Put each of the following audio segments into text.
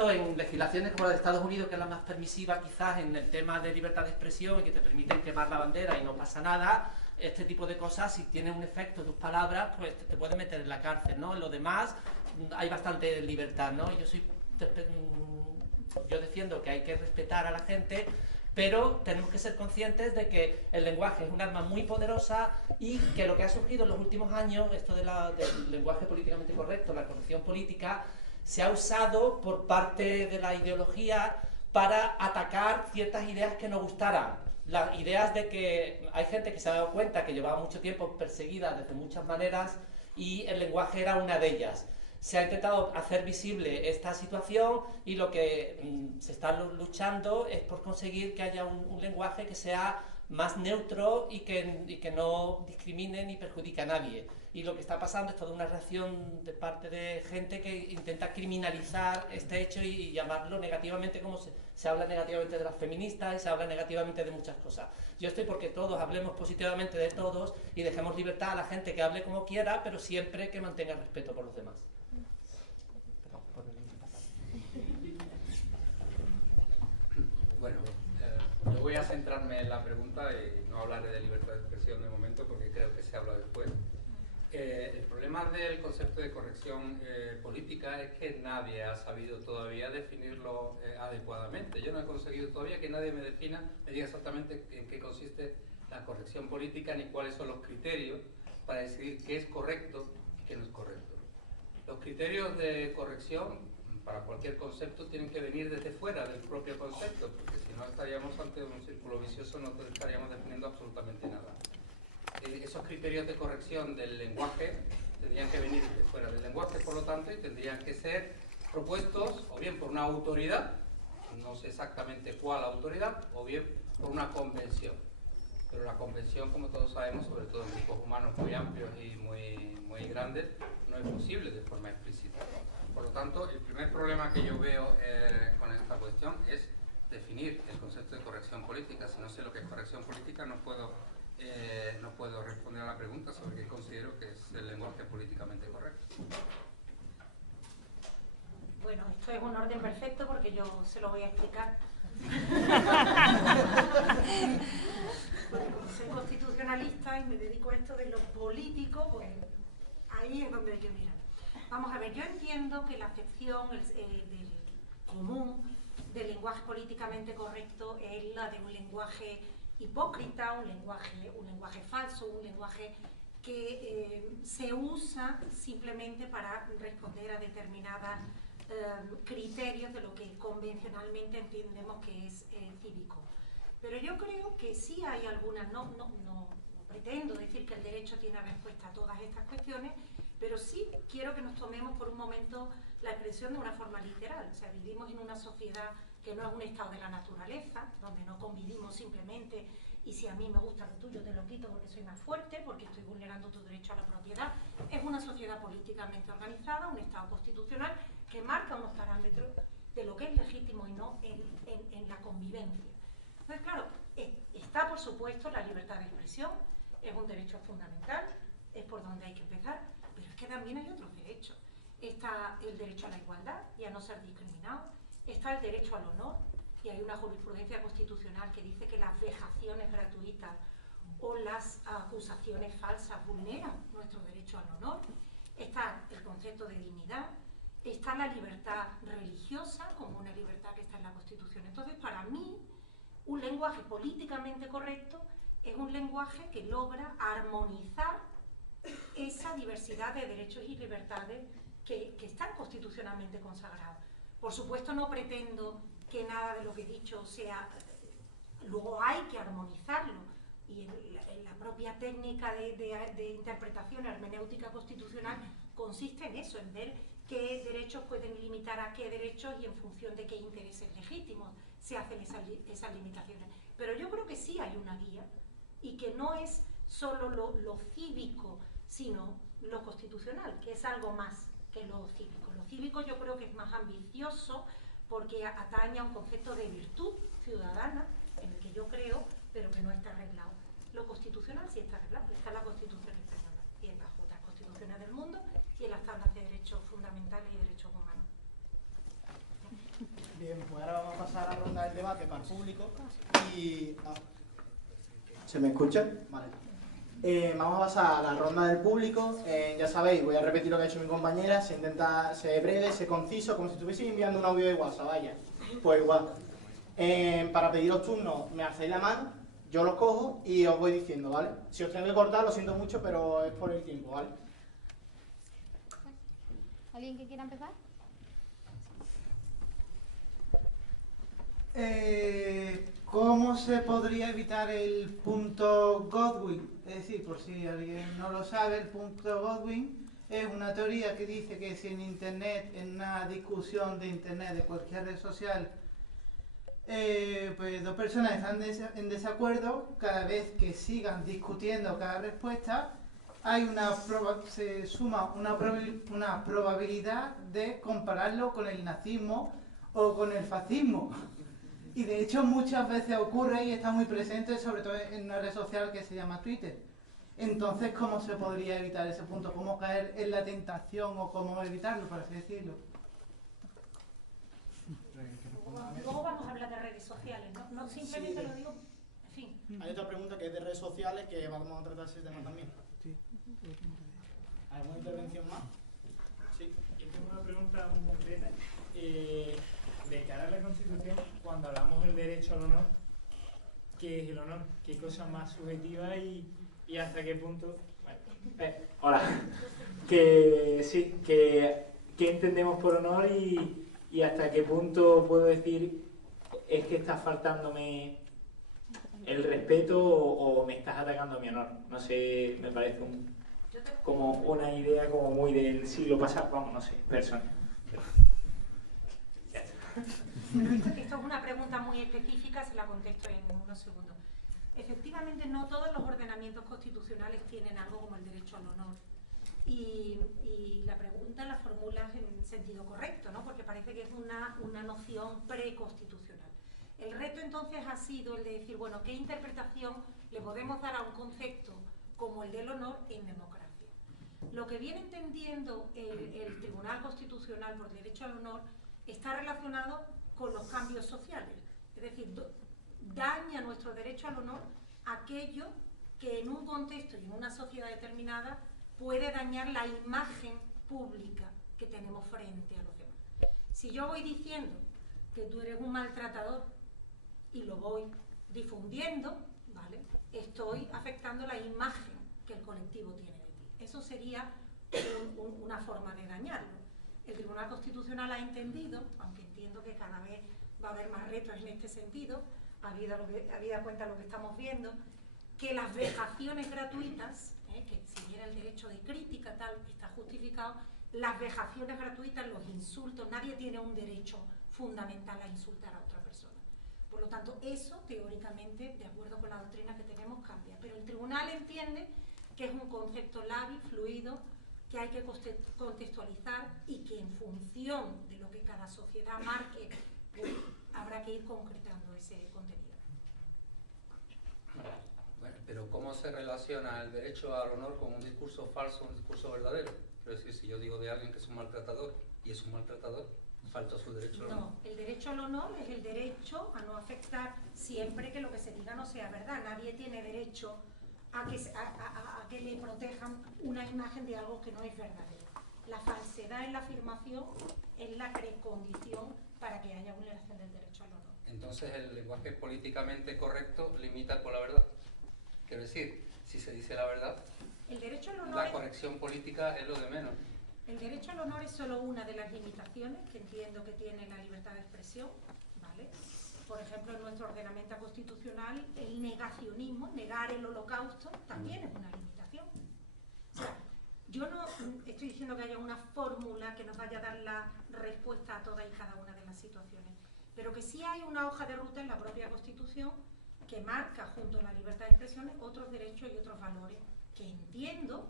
visto en legislaciones como la de Estados Unidos, que es la más permisiva quizás en el tema de libertad de expresión y que te permiten quemar la bandera y no pasa nada. Este tipo de cosas, si tienen un efecto tus palabras, pues te pueden meter en la cárcel, ¿no? En lo demás hay bastante libertad, ¿no? Yo defiendo que hay que respetar a la gente, pero tenemos que ser conscientes de que el lenguaje es un arma muy poderosa y que lo que ha surgido en los últimos años, esto del lenguaje políticamente correcto, la corrección política, se ha usado por parte de la ideología para atacar ciertas ideas que nos gustaran. Las ideas de que hay gente que se ha dado cuenta que llevaba mucho tiempo perseguida desde muchas maneras y el lenguaje era una de ellas. Se ha intentado hacer visible esta situación y lo que se está luchando es por conseguir que haya un lenguaje que sea más neutro y que no discrimine ni perjudique a nadie. Y lo que está pasando es toda una reacción de parte de gente que intenta criminalizar este hecho y llamarlo negativamente, como se habla negativamente de las feministas y se habla negativamente de muchas cosas. Yo estoy porque todos hablemos positivamente de todos y dejemos libertad a la gente que hable como quiera, pero siempre que mantenga respeto por los demás. Bueno, yo voy a centrarme en la pregunta y no hablaré de libertad de expresión de momento porque creo que se habla después. El problema del concepto de corrección política es que nadie ha sabido todavía definirlo adecuadamente. Yo no he conseguido todavía que nadie me diga exactamente en qué consiste la corrección política ni cuáles son los criterios para decidir qué es correcto y qué no es correcto. Los criterios de corrección para cualquier concepto tienen que venir desde fuera del propio concepto, porque si no estaríamos ante un círculo vicioso, no estaríamos definiendo absolutamente nada. Esos criterios de corrección del lenguaje tendrían que venir de fuera del lenguaje, por lo tanto, y tendrían que ser propuestos o bien por una autoridad, no sé exactamente cuál autoridad, o bien por una convención. Pero la convención, como todos sabemos, sobre todo en grupos humanos muy amplios y muy grandes, no es posible de forma explícita. Por lo tanto, el primer problema que yo veo con esta cuestión es definir el concepto de corrección política. Si no sé lo que es corrección política, no puedo responder a la pregunta sobre qué considero que es el lenguaje políticamente correcto. Bueno, esto es un orden perfecto porque yo se lo voy a explicar. Como soy constitucionalista y me dedico a esto de lo político, pues ahí es donde hay que mirar. Vamos a ver, yo entiendo que la acepción del común del lenguaje políticamente correcto es la de un lenguaje hipócrita, un lenguaje falso, un lenguaje que se usa simplemente para responder a determinados criterios de lo que convencionalmente entendemos que es cívico. Pero yo creo que sí hay algunas, no pretendo decir que el derecho tiene respuesta a todas estas cuestiones, pero sí quiero que nos tomemos por un momento la expresión de una forma literal. O sea, vivimos en una sociedad que no es un estado de la naturaleza, donde no convivimos simplemente y si a mí me gusta lo tuyo te lo quito porque soy más fuerte, porque estoy vulnerando tu derecho a la propiedad. Es una sociedad políticamente organizada, un estado constitucional que marca unos parámetros de lo que es legítimo y no en la convivencia. Entonces, claro, está por supuesto la libertad de expresión, es un derecho fundamental, es por donde hay que empezar, pero es que también hay otros derechos. Está el derecho a la igualdad y a no ser discriminado, está el derecho al honor, y hay una jurisprudencia constitucional que dice que las vejaciones gratuitas o las acusaciones falsas vulneran nuestro derecho al honor. Está el concepto de dignidad, está la libertad religiosa como una libertad que está en la Constitución. Entonces, para mí, un lenguaje políticamente correcto es un lenguaje que logra armonizar esa diversidad de derechos y libertades que están constitucionalmente consagrados. Por supuesto, no pretendo que nada de lo que he dicho sea... Luego hay que armonizarlo, y en la propia técnica de interpretación hermenéutica constitucional consiste en eso, en ver qué derechos pueden limitar a qué derechos y en función de qué intereses legítimos se hacen esas limitaciones. Pero yo creo que sí hay una guía, y que no es solo lo cívico, sino lo constitucional, que es algo más que lo cívico. Lo cívico yo creo que es más ambicioso porque atañe a un concepto de virtud ciudadana, en el que yo creo, pero que no está arreglado. Lo constitucional sí está arreglado, está en la Constitución española y en las otras constituciones del mundo y en las tablas de derechos fundamentales y derechos humanos. Bien, pues ahora vamos a pasar a la ronda del debate para el público y... ¿Se me escucha? Vale. Vamos a pasar a la ronda del público. Ya sabéis, voy a repetir lo que ha hecho mi compañera, se intenta ser breve, ser conciso, como si estuviese enviando un audio de WhatsApp, vaya. Pues igual. Para pediros turnos, me hacéis la mano, yo los cojo y os voy diciendo, ¿vale? Si os tengo que cortar, lo siento mucho, pero es por el tiempo, ¿vale? ¿Alguien que quiera empezar? ¿Cómo se podría evitar el punto Godwin? Es decir, por si alguien no lo sabe, el punto Godwin es una teoría que dice que si en Internet, en una discusión de Internet, de cualquier red social, pues dos personas están en desacuerdo, cada vez que sigan discutiendo cada respuesta, se suma una probabilidad de compararlo con el nazismo o con el fascismo. Y de hecho muchas veces ocurre y está muy presente, sobre todo en una red social que se llama Twitter. Entonces, ¿cómo se podría evitar ese punto? ¿Cómo caer en la tentación o cómo evitarlo, por así decirlo? Luego vamos a hablar de redes sociales, ¿no? No simplemente Sí. lo digo, en fin. Hay otra pregunta que es de redes sociales que vamos a tratar ese tema también. Sí. ¿Alguna intervención más? Sí. Yo tengo una pregunta muy concreta. De cara a la Constitución, cuando hablamos del derecho al honor, ¿qué es el honor? ¿Qué cosa más subjetiva y hasta qué punto? Bueno, hola. Que sí, ¿qué entendemos por honor y hasta qué punto puedo decir es que estás faltándome el respeto o me estás atacando a mi honor? No sé, me parece como una idea como muy del siglo pasado, vamos, no sé, personal. Esto es una pregunta muy específica, se la contesto en unos segundos. Efectivamente, no todos los ordenamientos constitucionales tienen algo como el derecho al honor. Y la pregunta la formulas en sentido correcto, ¿no? Porque parece que es una noción preconstitucional. El reto entonces ha sido el de decir, bueno, ¿qué interpretación le podemos dar a un concepto como el del honor en democracia? Lo que viene entendiendo el Tribunal Constitucional por derecho al honor está relacionado con los cambios sociales. Es decir, daña nuestro derecho al honor aquello que en un contexto y en una sociedad determinada puede dañar la imagen pública que tenemos frente a los demás. Si yo voy diciendo que tú eres un maltratador y lo voy difundiendo, ¿vale? Estoy afectando la imagen que el colectivo tiene de ti. Eso sería una forma de dañarlo. El Tribunal Constitucional ha entendido, aunque entiendo que cada vez va a haber más retos en este sentido, habida cuenta de lo que estamos viendo, que las vejaciones gratuitas, que si bien el derecho de crítica tal está justificado, las vejaciones gratuitas, los insultos, nadie tiene un derecho fundamental a insultar a otra persona. Por lo tanto, eso teóricamente, de acuerdo con la doctrina que tenemos, cambia. Pero el tribunal entiende que es un concepto lábil, fluido, que hay que contextualizar y que en función de lo que cada sociedad marque, pues, habrá que ir concretando ese contenido. Bueno, pero ¿cómo se relaciona el derecho al honor con un discurso falso, un discurso verdadero? Es decir, si yo digo de alguien que es un maltratador y es un maltratador, falta su derecho al honor. No, el derecho al honor es el derecho a no afectar siempre que lo que se diga no sea verdad. Nadie tiene derecho a que le protejan una imagen de algo que no es verdadero. La falsedad en la afirmación es la precondición para que haya vulneración del derecho al honor. Entonces el lenguaje políticamente correcto limita con la verdad. Quiero decir, si se dice la verdad, El derecho al honor la corrección política es lo de menos. El derecho al honor es solo una de las limitaciones que entiendo que tiene la libertad de expresión, ¿vale? Por ejemplo, en nuestro ordenamiento constitucional, el negacionismo, negar el holocausto, también es una limitación. O sea, yo no estoy diciendo que haya una fórmula que nos vaya a dar la respuesta a todas y cada una de las situaciones, pero que sí hay una hoja de ruta en la propia Constitución que marca, junto a la libertad de expresión, otros derechos y otros valores que entiendo,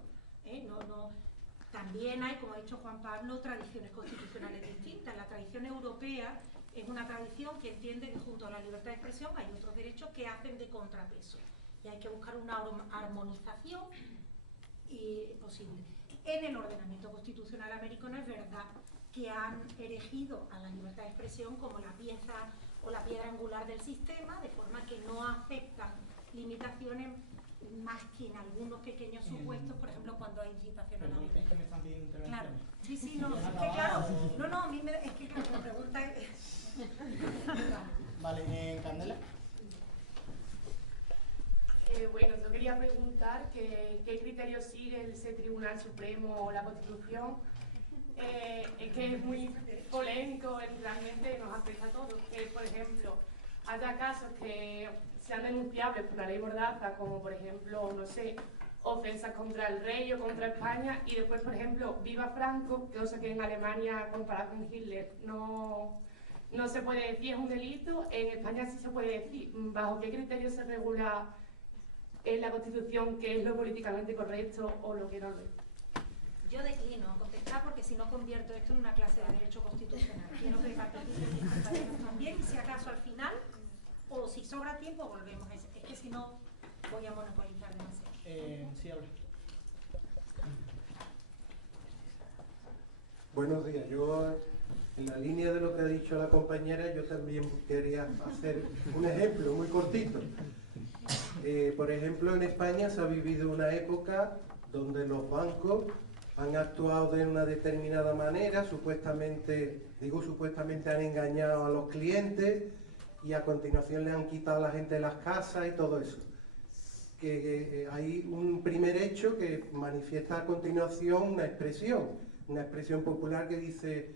también hay, como ha dicho Juan Pablo, tradiciones constitucionales distintas. La tradición europea es una tradición que entiende que junto a la libertad de expresión hay otros derechos que hacen de contrapeso. Y hay que buscar una armonización posible. En el ordenamiento constitucional americano es verdad que han erigido a la libertad de expresión como la pieza o la piedra angular del sistema, de forma que no aceptan limitaciones más que en algunos pequeños supuestos, por ejemplo, cuando hay incitación a la violencia. Es que me están pidiendo intervención. Claro, sí, sí, no, es que claro, no, a mí es que claro, la pregunta es... Vale, Candela. Bueno, yo quería preguntar qué criterios sigue ese Tribunal Supremo o la Constitución. Es que es muy polémico y realmente nos afecta a todos. Que, por ejemplo, haya casos que sean denunciables por la ley Mordaza, como por ejemplo, no sé, ofensas contra el rey o contra España, y después, por ejemplo, viva Franco, cosa que en Alemania, comparado con Hitler, no se puede decir, es un delito. En España sí se puede decir. ¿Bajo qué criterio se regula en la Constitución qué es lo políticamente correcto o lo que no lo es? Yo declino contestar porque si no convierto esto en una clase de derecho constitucional. Quiero que participen mis compañeros también y si acaso al final, o si sobra tiempo, volvemos a ese. Es que si no, voy a monopolizar demasiado. Sí, habla. Buenos días. Yo, en la línea de lo que ha dicho la compañera, yo también quería hacer un ejemplo muy cortito. Por ejemplo, en España se ha vivido una época donde los bancos han actuado de una determinada manera, supuestamente han engañado a los clientes y a continuación le han quitado a la gente de las casas y todo eso. Que hay un primer hecho que manifiesta a continuación una expresión popular que dice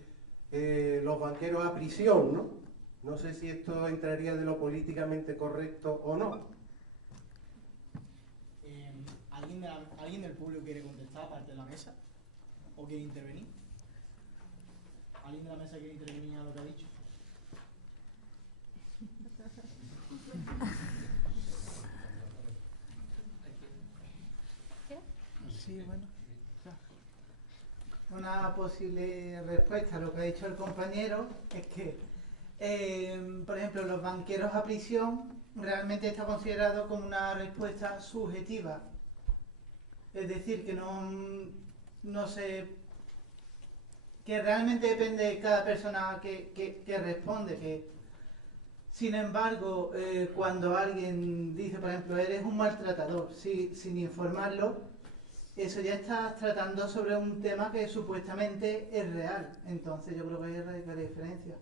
los banqueros a prisión, ¿no? No sé si esto entraría de lo políticamente correcto o no. ¿Alguien del público quiere contestar aparte de la mesa? ¿O quiere intervenir? ¿Alguien de la mesa quiere intervenir a lo que ha dicho? Sí, bueno. Una posible respuesta a lo que ha dicho el compañero es que, por ejemplo, los banqueros a prisión realmente está considerado como una respuesta subjetiva. Es decir, que no sé, que realmente depende de cada persona que responde. Sin embargo, cuando alguien dice, por ejemplo, eres un maltratador, sin informarlo, eso ya está tratando sobre un tema que supuestamente es real. Entonces yo creo que hay la diferencia.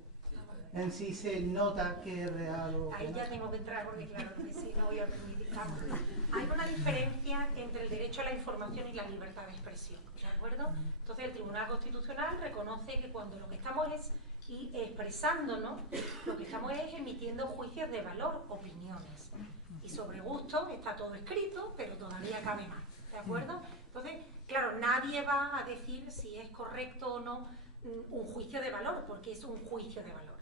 En sí se nota que es real o Ahí que ya no. tengo que entrar porque claro que sí, no voy a permitir. Vamos. Hay una diferencia entre el derecho a la información y la libertad de expresión, ¿de acuerdo? Entonces el Tribunal Constitucional reconoce que cuando lo que estamos es expresándonos, lo que estamos es emitiendo juicios de valor, opiniones. Y sobre gusto está todo escrito, pero todavía cabe más, ¿de acuerdo? Entonces, claro, nadie va a decir si es correcto o no un juicio de valor, porque es un juicio de valor.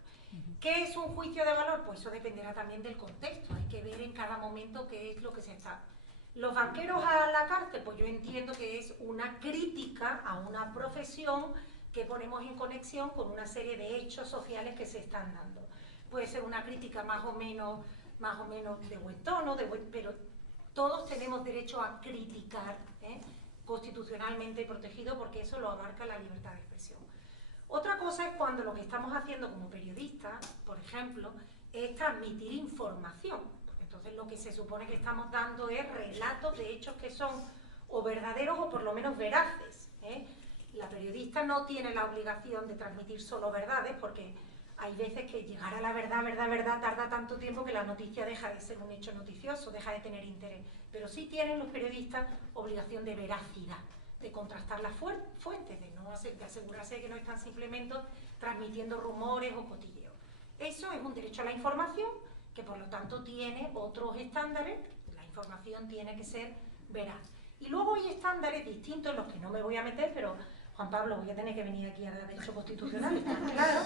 ¿Qué es un juicio de valor? Pues eso dependerá también del contexto, hay que ver en cada momento qué es lo que se está... Los banqueros a la cárcel, pues yo entiendo que es una crítica a una profesión que ponemos en conexión con una serie de hechos sociales que se están dando. Puede ser una crítica más o menos de buen tono, pero todos tenemos derecho a criticar, constitucionalmente protegido, porque eso lo abarca la libertad de expresión. Otra cosa es cuando lo que estamos haciendo como periodistas, por ejemplo, es transmitir información. Entonces lo que se supone que estamos dando es relatos de hechos que son o verdaderos o por lo menos veraces. La periodista no tiene la obligación de transmitir solo verdades, porque hay veces que llegar a la verdad, tarda tanto tiempo que la noticia deja de ser un hecho noticioso, deja de tener interés. Pero sí tienen los periodistas obligación de veracidad, de contrastar las fuentes, de asegurarse de que no están simplemente transmitiendo rumores o cotilleos. Eso es un derecho a la información, que por lo tanto tiene otros estándares. La información tiene que ser veraz. Y luego hay estándares distintos en los que no me voy a meter, pero Juan Pablo, voy a tener que venir aquí a dar derecho constitucional, está claro,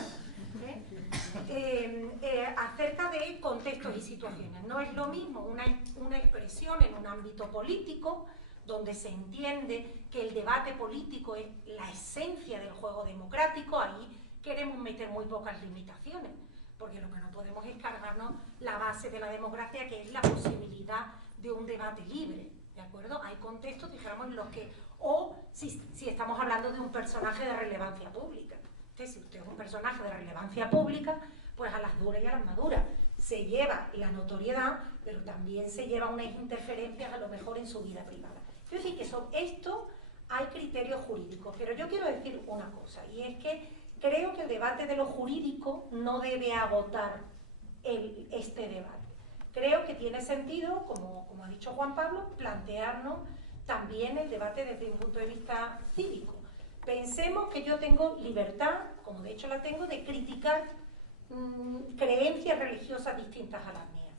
acerca de contextos y situaciones. No es lo mismo una expresión en un ámbito político, donde se entiende que el debate político es la esencia del juego democrático. Ahí queremos meter muy pocas limitaciones, porque lo que no podemos es cargarnos la base de la democracia, que es la posibilidad de un debate libre, ¿de acuerdo? Hay contextos, dijéramos, en los que, o si estamos hablando de un personaje de relevancia pública, si usted es un personaje de relevancia pública, pues a las duras y a las maduras. Se lleva la notoriedad, pero también se lleva unas interferencias a lo mejor en su vida privada. Quiero decir que sobre esto hay criterios jurídicos, pero yo quiero decir una cosa, y es que creo que el debate de lo jurídico no debe agotar este debate. Creo que tiene sentido, como ha dicho Juan Pablo, plantearnos también el debate desde un punto de vista cívico. Pensemos que yo tengo libertad, como de hecho la tengo, de criticar creencias religiosas distintas a las mías.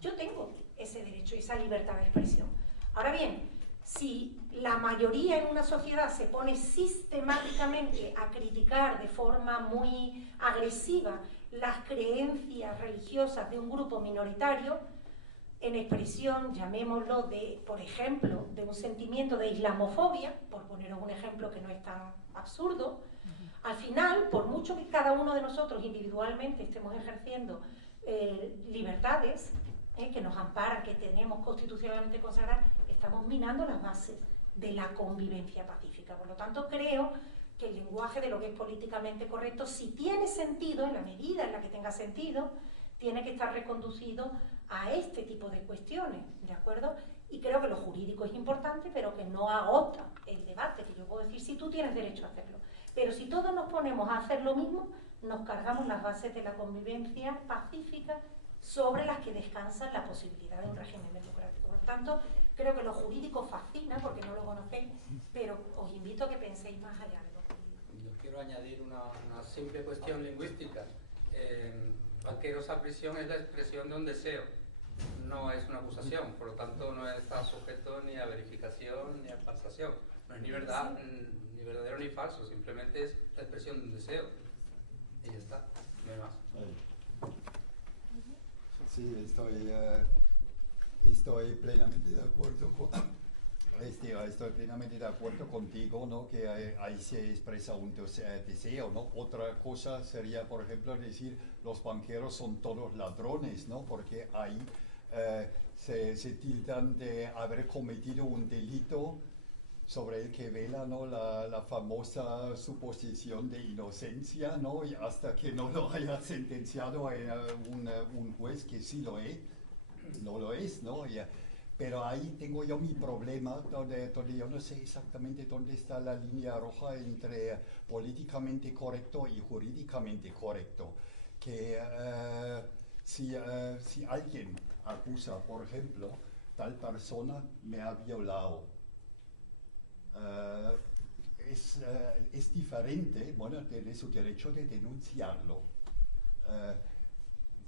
Yo tengo ese derecho y esa libertad de expresión. Ahora bien, si la mayoría en una sociedad se pone sistemáticamente a criticar de forma muy agresiva las creencias religiosas de un grupo minoritario, en expresión, llamémoslo, de, por ejemplo, de un sentimiento de islamofobia, por poneros un ejemplo que no es tan absurdo, al final, por mucho que cada uno de nosotros individualmente estemos ejerciendo libertades que nos amparan, que tenemos constitucionalmente consagradas, estamos minando las bases de la convivencia pacífica. Por lo tanto, creo que el lenguaje de lo que es políticamente correcto, si tiene sentido, en la medida en la que tenga sentido, tiene que estar reconducido a este tipo de cuestiones, ¿de acuerdo? Y creo que lo jurídico es importante, pero que no agota el debate, que yo puedo decir, si tú tienes derecho a hacerlo. Pero si todos nos ponemos a hacer lo mismo, nos cargamos las bases de la convivencia pacífica sobre las que descansa la posibilidad de un régimen democrático. Por lo tanto, creo que lo jurídico fascina, porque no lo conocéis, pero os invito a que penséis más allá de lo jurídico. Yo quiero añadir una simple cuestión lingüística. Vaqueros a prisión es la expresión de un deseo, no es una acusación, por lo tanto no está sujeto ni a verificación ni a falsación. No es ni verdad, ni verdadero ni falso, simplemente es la expresión de un deseo. Y ya está, no hay más. Sí, estoy plenamente de acuerdo estoy plenamente de acuerdo contigo, ¿no? Que ahí se expresa un deseo, ¿no? Otra cosa sería, por ejemplo, decir los banqueros son todos ladrones, ¿no? Porque ahí se tildan de haber cometido un delito sobre el que vela, ¿no? la famosa suposición de inocencia, ¿no? Y hasta que no lo haya sentenciado un juez que sí lo es, no lo es, ¿no? Pero ahí tengo yo mi problema, donde yo no sé exactamente dónde está la línea roja entre políticamente correcto y jurídicamente correcto. Que si alguien acusa, por ejemplo, tal persona me ha violado, es diferente, bueno, tiene su derecho de denunciarlo.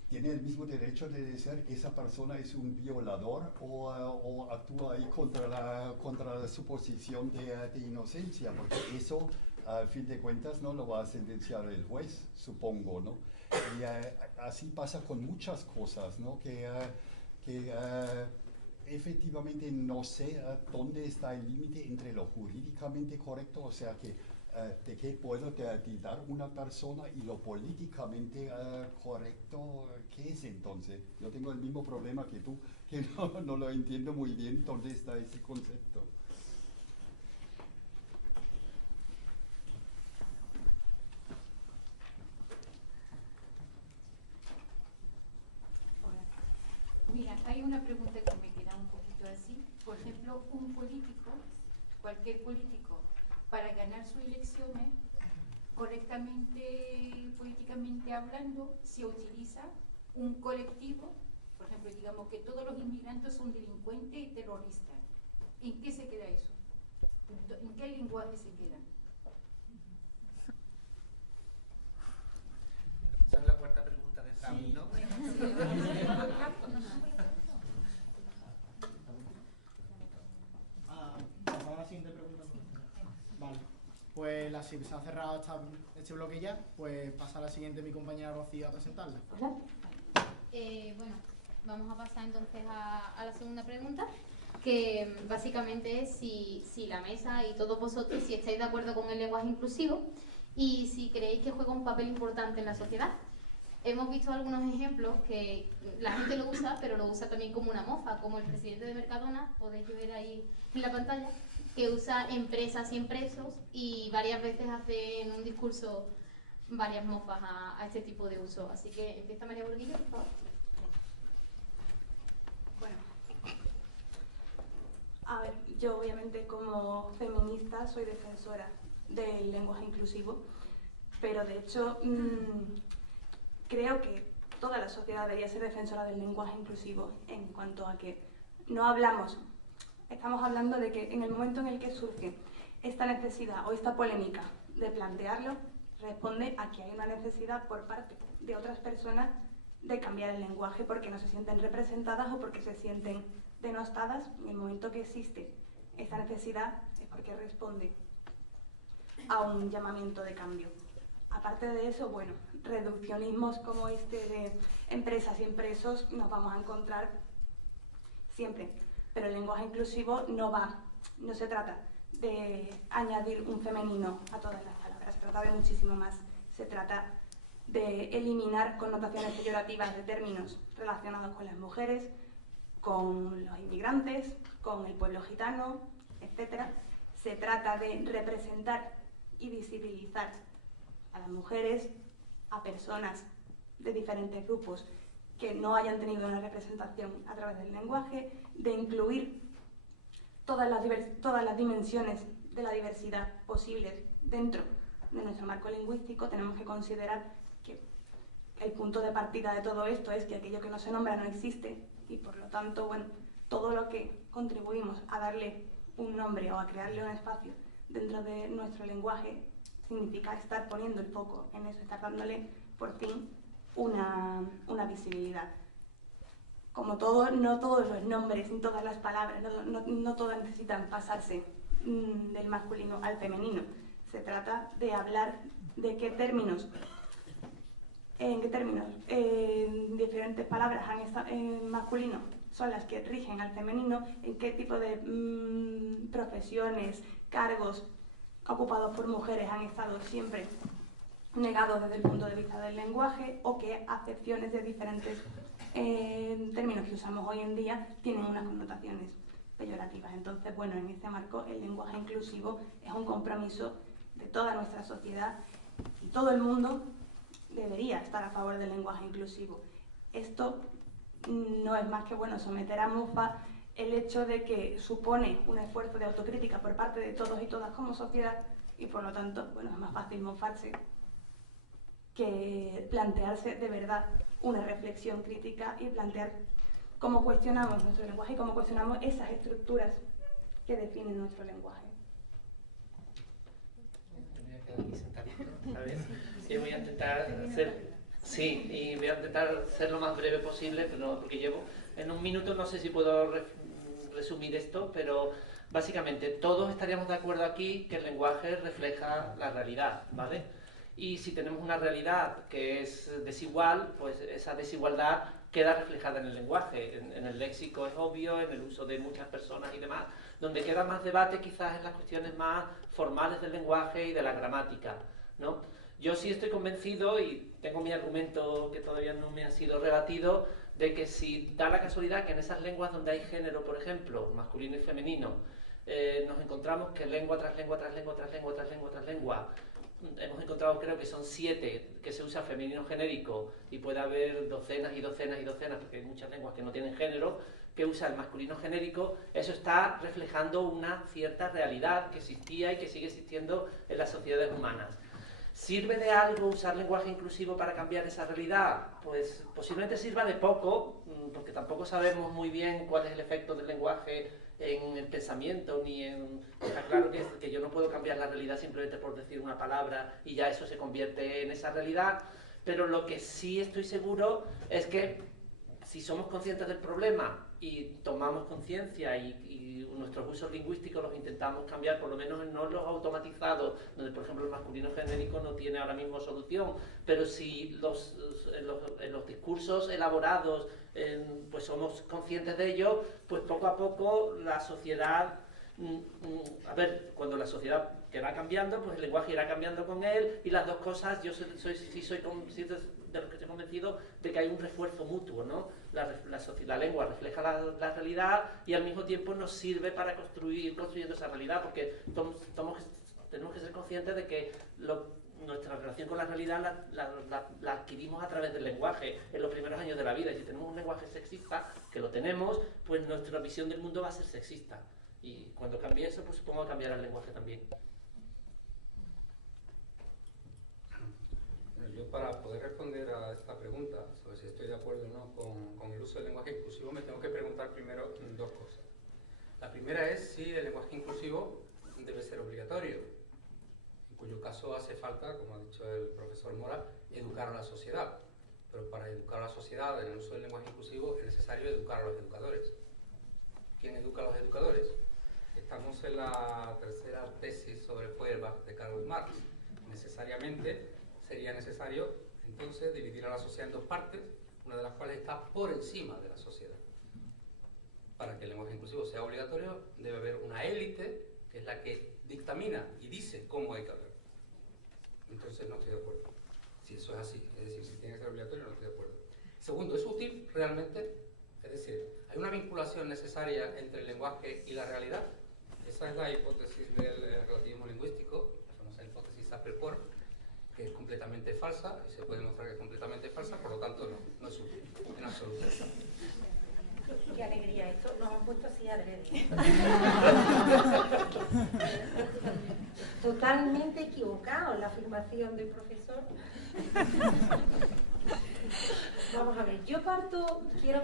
Tiene el mismo derecho de decir esa persona es un violador o actúa ahí contra la suposición de inocencia, porque eso, al fin de cuentas, no lo va a sentenciar el juez, supongo, ¿no? Y así pasa con muchas cosas, ¿no? Que efectivamente no sé dónde está el límite entre lo jurídicamente correcto, o sea que de qué puedo tildar una persona, y lo políticamente correcto, ¿qué es entonces? Yo tengo el mismo problema que tú, que no lo entiendo muy bien dónde está ese concepto. Mira, hay una pregunta que me queda un poquito así. Por ejemplo, un político, cualquier político, para ganar sus elecciones, correctamente, políticamente hablando, se utiliza un colectivo, por ejemplo, digamos que todos los inmigrantes son delincuentes y terroristas. ¿En qué se queda eso? ¿En qué lenguaje se queda? Esa es la cuarta pregunta de Trump, Sí. ¿no? Pasamos a la siguiente pregunta. Vale, pues se ha cerrado este bloque ya, pues pasa a la siguiente mi compañera Rocío a presentarla. Bueno, vamos a pasar entonces a la segunda pregunta, que básicamente es si la mesa y todos vosotros, si estáis de acuerdo con el lenguaje inclusivo y si creéis que juega un papel importante en la sociedad. Hemos visto algunos ejemplos que la gente lo usa, pero lo usa también como una mofa, como el presidente de Mercadona, podéis ver ahí en la pantalla, que usa empresas y empresos y varias veces hace en un discurso varias mofas a este tipo de uso. Así que empieza María Burguillo, por favor. Bueno, a ver, yo obviamente como feminista soy defensora del lenguaje inclusivo, pero de hecho creo que toda la sociedad debería ser defensora del lenguaje inclusivo en cuanto a que no hablamos, estamos hablando de que en el momento en el que surge esta necesidad o esta polémica de plantearlo, responde a que hay una necesidad por parte de otras personas de cambiar el lenguaje porque no se sienten representadas o porque se sienten denostadas. En el momento que existe esta necesidad es porque responde a un llamamiento de cambio. Aparte de eso, bueno, reduccionismos como este de empresas y empresos nos vamos a encontrar siempre, pero el lenguaje inclusivo no se trata de añadir un femenino a todas las palabras, se trata de muchísimo más, se trata de eliminar connotaciones peyorativas de términos relacionados con las mujeres, con los inmigrantes, con el pueblo gitano, etc. Se trata de representar y visibilizar a las mujeres, a personas de diferentes grupos que no hayan tenido una representación a través del lenguaje, de incluir todas las dimensiones de la diversidad posibles dentro de nuestro marco lingüístico. Tenemos que considerar que el punto de partida de todo esto es que aquello que no se nombra no existe y por lo tanto, bueno, todo lo que contribuimos a darle un nombre o a crearle un espacio dentro de nuestro lenguaje significa estar poniendo el foco en eso, estar dándole por fin una visibilidad. Como todo, no todos los nombres ni todas las palabras, no todas necesitan pasarse del masculino al femenino. Se trata de hablar de en qué términos diferentes palabras en masculino son las que rigen al femenino, en qué tipo de profesiones, cargos ocupados por mujeres han estado siempre negados desde el punto de vista del lenguaje, o qué acepciones de diferentes términos que usamos hoy en día tienen unas connotaciones peyorativas. Entonces, bueno, en este marco el lenguaje inclusivo es un compromiso de toda nuestra sociedad y todo el mundo debería estar a favor del lenguaje inclusivo. Esto no es más que, bueno, someter a mofa el hecho de que supone un esfuerzo de autocrítica por parte de todos y todas como sociedad y por lo tanto, bueno, es más fácil mofarse que plantearse de verdad una reflexión crítica y plantear cómo cuestionamos nuestro lenguaje y cómo cuestionamos esas estructuras que definen nuestro lenguaje. Y voy a intentar ser lo más breve posible, pero no, porque llevo en un minuto, no sé si puedo resumir esto, pero básicamente todos estaríamos de acuerdo aquí que el lenguaje refleja la realidad, ¿vale? Y si tenemos una realidad que es desigual, pues esa desigualdad queda reflejada en el lenguaje, en el léxico es obvio, en el uso de muchas personas y demás. Donde queda más debate quizás en las cuestiones más formales del lenguaje y de la gramática, ¿no? Yo sí estoy convencido, y tengo mi argumento que todavía no me ha sido rebatido, de que si da la casualidad que en esas lenguas donde hay género, por ejemplo, masculino y femenino, nos encontramos que lengua tras lengua tras lengua tras lengua tras lengua tras lengua, hemos encontrado, creo que son 7 que se usa femenino genérico, y puede haber docenas y docenas y docenas, porque hay muchas lenguas que no tienen género, que usa el masculino genérico. Eso está reflejando una cierta realidad que existía y que sigue existiendo en las sociedades humanas. ¿Sirve de algo usar lenguaje inclusivo para cambiar esa realidad? Pues posiblemente sirva de poco, porque tampoco sabemos muy bien cuál es el efecto del lenguaje en el pensamiento, ni en... Está claro que yo no puedo cambiar la realidad simplemente por decir una palabra y ya eso se convierte en esa realidad, pero lo que sí estoy seguro es que si somos conscientes del problema y tomamos conciencia y nuestros usos lingüísticos los intentamos cambiar, por lo menos no los automatizados, donde por ejemplo el masculino genérico no tiene ahora mismo solución, pero si en los discursos elaborados pues somos conscientes de ello, pues poco a poco la sociedad, cuando la sociedad que va cambiando, pues el lenguaje irá cambiando con él, y las dos cosas, yo soy de los que estoy convencido de que hay un refuerzo mutuo, ¿no? La lengua refleja la realidad y al mismo tiempo nos sirve para construyendo esa realidad, porque tenemos que ser conscientes de que nuestra relación con la realidad la adquirimos a través del lenguaje en los primeros años de la vida. Y si tenemos un lenguaje sexista, que lo tenemos, pues nuestra visión del mundo va a ser sexista. Y cuando cambie eso, pues supongo que cambiará el lenguaje también. Yo, para poder responder a esta pregunta, sobre si estoy de acuerdo o no con el uso del lenguaje inclusivo, me tengo que preguntar primero dos cosas. La primera es si el lenguaje inclusivo debe ser obligatorio, en cuyo caso hace falta, como ha dicho el profesor Mora, educar a la sociedad. Pero para educar a la sociedad en el uso del lenguaje inclusivo es necesario educar a los educadores. ¿Quién educa a los educadores? Estamos en la tercera tesis sobre Feuerbach de Karl Marx. Necesariamente sería necesario entonces dividir a la sociedad en dos partes, una de las cuales está por encima de la sociedad. Para que el lenguaje inclusivo sea obligatorio debe haber una élite que es la que dictamina y dice cómo hay que hablar. Entonces no estoy de acuerdo. Si eso es así, es decir, si tiene que ser obligatorio, no estoy de acuerdo. Segundo, ¿es útil realmente? Es decir, ¿hay una vinculación necesaria entre el lenguaje y la realidad? Esa es la hipótesis del relativismo lingüístico, la famosa hipótesis Sapir-Whorf, que es completamente falsa, y se puede demostrar que es completamente falsa, por lo tanto no es útil, en absoluto. Qué alegría, esto nos han puesto así adrede. Totalmente equivocado la afirmación del profesor. Vamos a ver, yo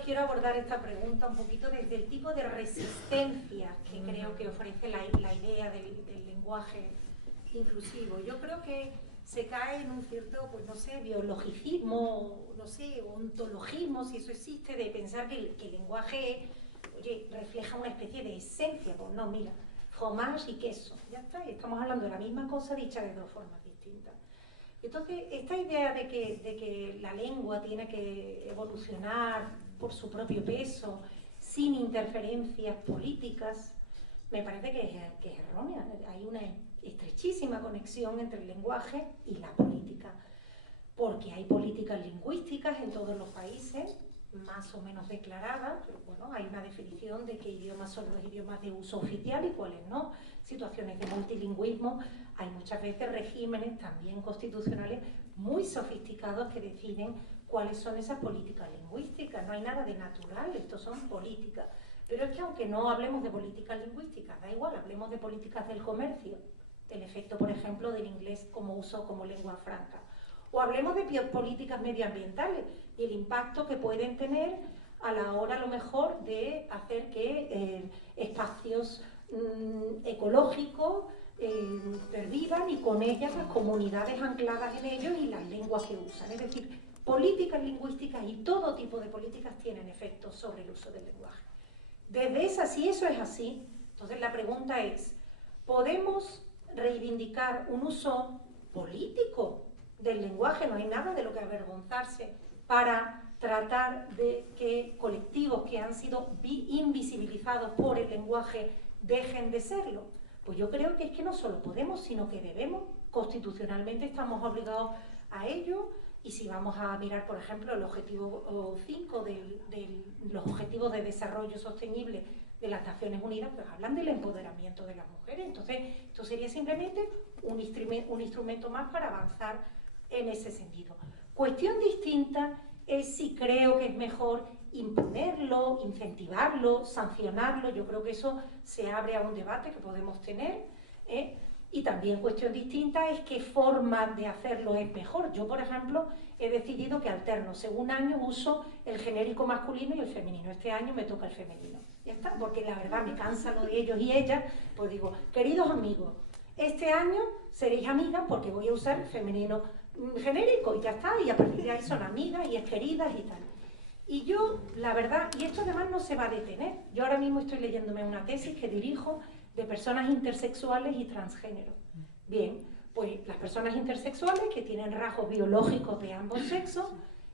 quiero abordar esta pregunta un poquito desde el tipo de resistencia que creo que ofrece la idea del lenguaje inclusivo. Yo creo que se cae en un cierto, pues no sé, biologicismo, no sé, ontologismo, si eso existe, de pensar que el lenguaje, oye, refleja una especie de esencia. Pues no, mira, fromage y queso, ya está, y estamos hablando de la misma cosa dicha de dos formas distintas. Entonces, esta idea de que la lengua tiene que evolucionar por su propio peso, sin interferencias políticas, me parece que es errónea. Hay una estrechísima conexión entre el lenguaje y la política, porque hay políticas lingüísticas en todos los países, más o menos declaradas, pero bueno, hay una definición de qué idiomas son los idiomas de uso oficial y cuáles no. Situaciones de multilingüismo, hay muchas veces regímenes también constitucionales muy sofisticados que deciden cuáles son esas políticas lingüísticas. No hay nada de natural, esto son políticas. Pero es que aunque no hablemos de políticas lingüísticas, da igual, hablemos de políticas del comercio, del efecto, por ejemplo, del inglés como uso como lengua franca. O hablemos de políticas medioambientales y el impacto que pueden tener a la hora, a lo mejor, de hacer que espacios ecológicos pervivan y con ellas las comunidades ancladas en ellos y las lenguas que usan. Es decir, políticas lingüísticas y todo tipo de políticas tienen efectos sobre el uso del lenguaje. Desde esa, si eso es así, entonces la pregunta es, ¿podemos reivindicar un uso político del lenguaje? No hay nada de lo que avergonzarse para tratar de que colectivos que han sido invisibilizados por el lenguaje dejen de serlo. Pues yo creo que es que no solo podemos, sino que debemos, constitucionalmente estamos obligados a ello. Y si vamos a mirar, por ejemplo, el objetivo 5 de los Objetivos de Desarrollo Sostenible de las Naciones Unidas, pues hablan del empoderamiento de las mujeres. Entonces, esto sería simplemente un instrumento más para avanzar en ese sentido. Cuestión distinta es si creo que es mejor imponerlo, incentivarlo, sancionarlo. Yo creo que eso se abre a un debate que podemos tener, Y también cuestión distinta es qué forma de hacerlo es mejor. Yo, por ejemplo, he decidido que alterno. Según año uso el genérico masculino y el femenino. Este año me toca el femenino. Ya está, porque la verdad me cansa lo de ellos y ellas. Pues digo, queridos amigos, este año seréis amigas porque voy a usar el femenino genérico y ya está. Y a partir de ahí son amigas y es queridas y tal. Y yo, la verdad, y esto además no se va a detener. Yo ahora mismo estoy leyéndome una tesis que dirijo de personas intersexuales y transgénero. Bien, pues las personas intersexuales que tienen rasgos biológicos de ambos sexos,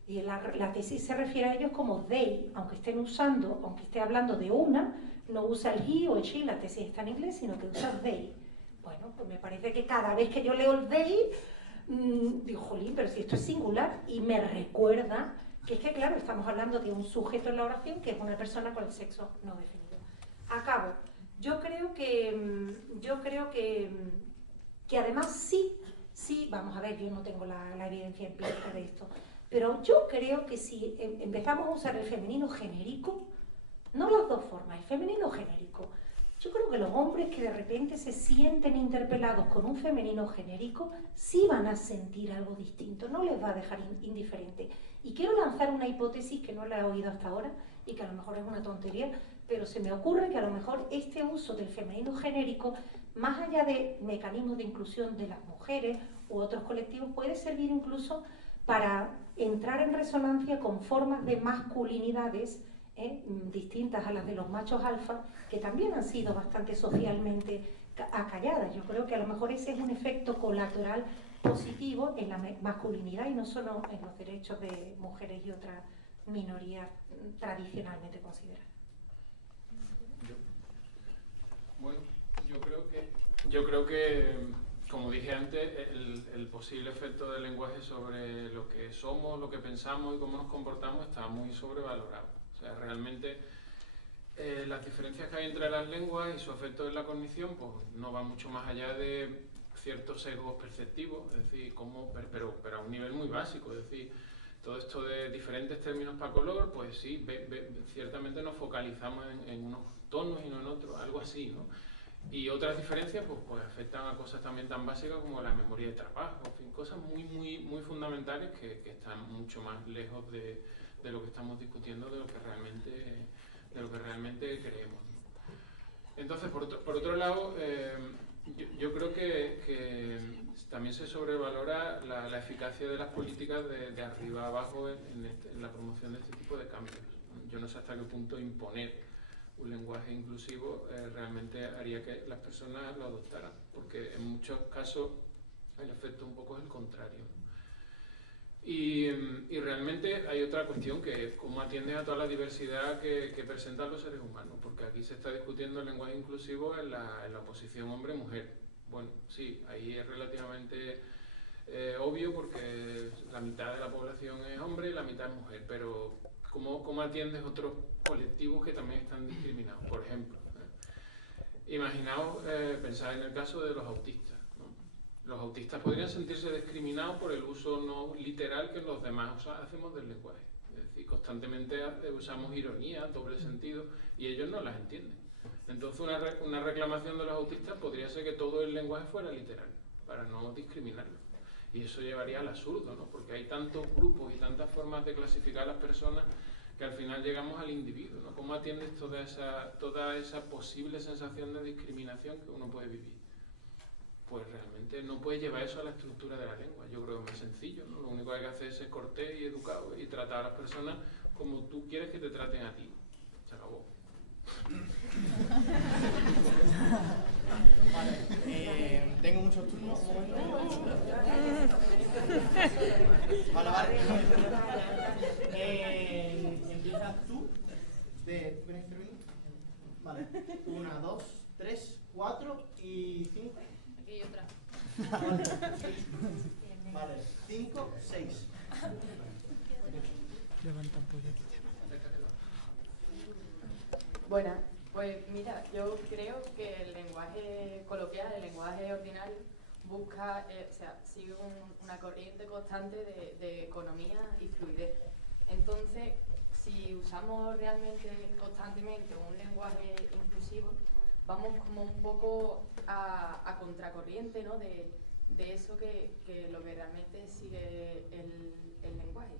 y la tesis se refiere a ellos como they, aunque esté hablando de una, no usa el he o el she, la tesis está en inglés, sino que usa they. Bueno, pues me parece que cada vez que yo leo el they, digo, jolín, pero si esto es singular, y me recuerda que es que, claro, estamos hablando de un sujeto en la oración que es una persona con el sexo no definido. Acabo. Yo creo que además sí Sí, vamos a ver, yo no tengo la evidencia empírica de esto, pero yo creo que si empezamos a usar el femenino genérico, no las dos formas, el femenino genérico, yo creo que los hombres que de repente se sienten interpelados con un femenino genérico sí van a sentir algo distinto, no les va a dejar indiferente. Y quiero lanzar una hipótesis que no la he oído hasta ahora y que a lo mejor es una tontería, pero se me ocurre que a lo mejor este uso del femenino genérico, más allá de mecanismos de inclusión de las mujeres u otros colectivos, puede servir incluso para entrar en resonancia con formas de masculinidades distintas a las de los machos alfa, que también han sido bastante socialmente acalladas. Yo creo que a lo mejor ese es un efecto colateral positivo en la masculinidad y no solo en los derechos de mujeres y otras minorías tradicionalmente consideradas. Bueno, yo creo que como dije antes, el posible efecto del lenguaje sobre lo que somos, lo que pensamos y cómo nos comportamos está muy sobrevalorado. O sea, realmente las diferencias que hay entre las lenguas y su efecto en la cognición pues no va mucho más allá de ciertos sesgos perceptivos, es decir, pero a un nivel muy básico, es decir, todo esto de diferentes términos para color, pues sí, ciertamente nos focalizamos en unos tonos y no en otros, algo así, ¿no? Y otras diferencias pues afectan a cosas también tan básicas como la memoria de trabajo, en fin, cosas muy fundamentales que están mucho más lejos de lo que estamos discutiendo, de lo que realmente creemos, ¿no? Entonces, por otro lado, yo creo que también se sobrevalora la eficacia de las políticas de arriba a abajo en la promoción de este tipo de cambios. Yo no sé hasta qué punto imponer un lenguaje inclusivo realmente haría que las personas lo adoptaran, porque en muchos casos el efecto un poco es el contrario. Y realmente hay otra cuestión, que es cómo atiendes a toda la diversidad que presentan los seres humanos, porque aquí se está discutiendo el lenguaje inclusivo en la oposición hombre-mujer. Bueno, sí, ahí es relativamente obvio porque la mitad de la población es hombre y la mitad es mujer, pero ¿cómo atiendes otros colectivos que también están discriminados? Por ejemplo, imaginaos, pensad en el caso de los autistas. Los autistas podrían sentirse discriminados por el uso no literal que los demás hacemos del lenguaje. Es decir, constantemente usamos ironía, doble sentido, y ellos no las entienden. Entonces una reclamación de los autistas podría ser que todo el lenguaje fuera literal, para no discriminarlos. Y eso llevaría al absurdo, ¿no? Porque hay tantos grupos y tantas formas de clasificar a las personas que al final llegamos al individuo, ¿no? ¿Cómo atiendes toda esa posible sensación de discriminación que uno puede vivir? Pues realmente no puedes llevar eso a la estructura de la lengua. Yo creo que es más sencillo, ¿no? Lo único que hay que hacer es ser cortés y educado y tratar a las personas como tú quieres que te traten a ti. Se acabó. Vale, tengo muchos turnos. Vale. Empiezas tú. ¿Tú quieres intervenir? Vale. 1, 2, 3, 4 y 5. Aquí hay otra. Vale, 5, 6. Levanta un poquito. Bueno, pues mira, yo creo que el lenguaje coloquial, el lenguaje ordinario, busca, sigue una corriente constante de economía y fluidez. Entonces, si usamos realmente constantemente un lenguaje inclusivo, vamos como un poco a contracorriente, ¿no? de eso que lo que realmente sigue el lenguaje.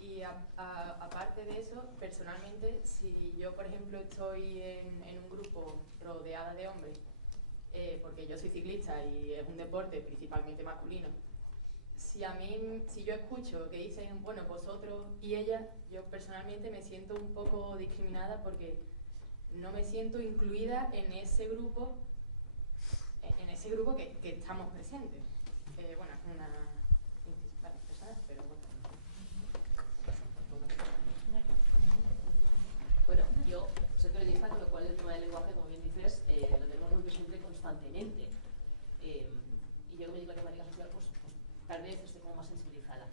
Y aparte de eso, personalmente, si yo por ejemplo estoy en un grupo rodeada de hombres, porque yo soy ciclista y es un deporte principalmente masculino, si yo escucho que dicen, bueno, vosotros y ella, yo personalmente me siento un poco discriminada porque no me siento incluida en ese grupo que estamos presentes. Bueno, es una varias personas, pero bueno. Bueno, yo soy periodista, con lo cual el tema del lenguaje, como bien dices, lo tenemos muy presente constantemente. Y yo que me dedico a la temática social, pues tal vez esté como más sensibilizada.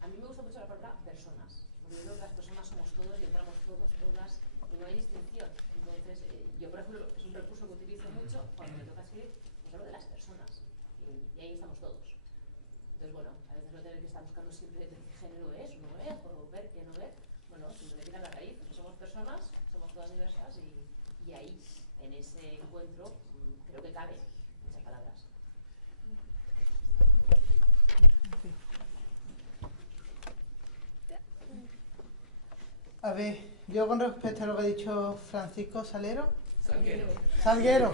A mí me gusta mucho la palabra personas, porque yo creo que las personas somos todos y entramos todos, todas, y no hay distinción. Entonces, yo por ejemplo, es un recurso que utilizo mucho cuando me toca escribir, pues hablo de las personas. Y ahí estamos todos. Entonces, bueno, a veces no tener que estar buscando siempre de qué género es, no es, o ver qué no ver. Bueno, simplemente ir a la raíz. Pues somos personas, somos todas diversas y ahí, en ese encuentro, creo que caben esas palabras. A ver, yo con respecto a lo que ha dicho Francisco Salguero. Salguero. Salguero.